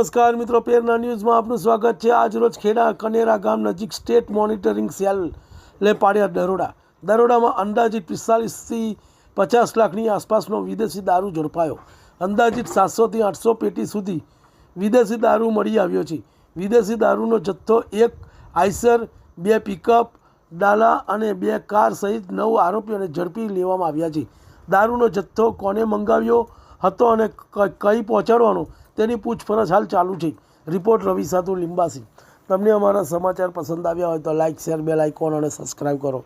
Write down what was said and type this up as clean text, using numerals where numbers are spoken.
નમસ્કાર મિત્રો, પેરના ન્યૂઝમાં આપનું સ્વાગત છે। આજ રોજ ખેડા કનેરા ગામ નજીક સ્ટેટ મોનિટરિંગ સેલે પાડ્યા દરોડામાં અંદાજિત 45 થી 50 લાખની આસપાસનો વિદેશી દારૂ ઝડપાયો। અંદાજિત 700 થી 800 પેટી સુધી વિદેશી દારૂ મળી આવ્યો છે। વિદેશી દારૂનો જથ્થો એક આઈસર, 2 પિકઅપ ડાલા અને 2 કાર સહિત 9 આરોપીઓને ઝડપી લેવામાં આવ્યા છે। દારૂનો જથ્થો કોને મંગાવ્યો હતો અને કઈ પહોંચાડવાનો તેની પૂછપરછ હાલ ચાલુ છે। રિપોર્ટ રવિ સાતુ, લિંબાસી। તમને અમારા સમાચાર પસંદ આવ્યા હોય તો લાઇક, શેર, બેલ આઇકોન અને સબસ્ક્રાઈબ કરો।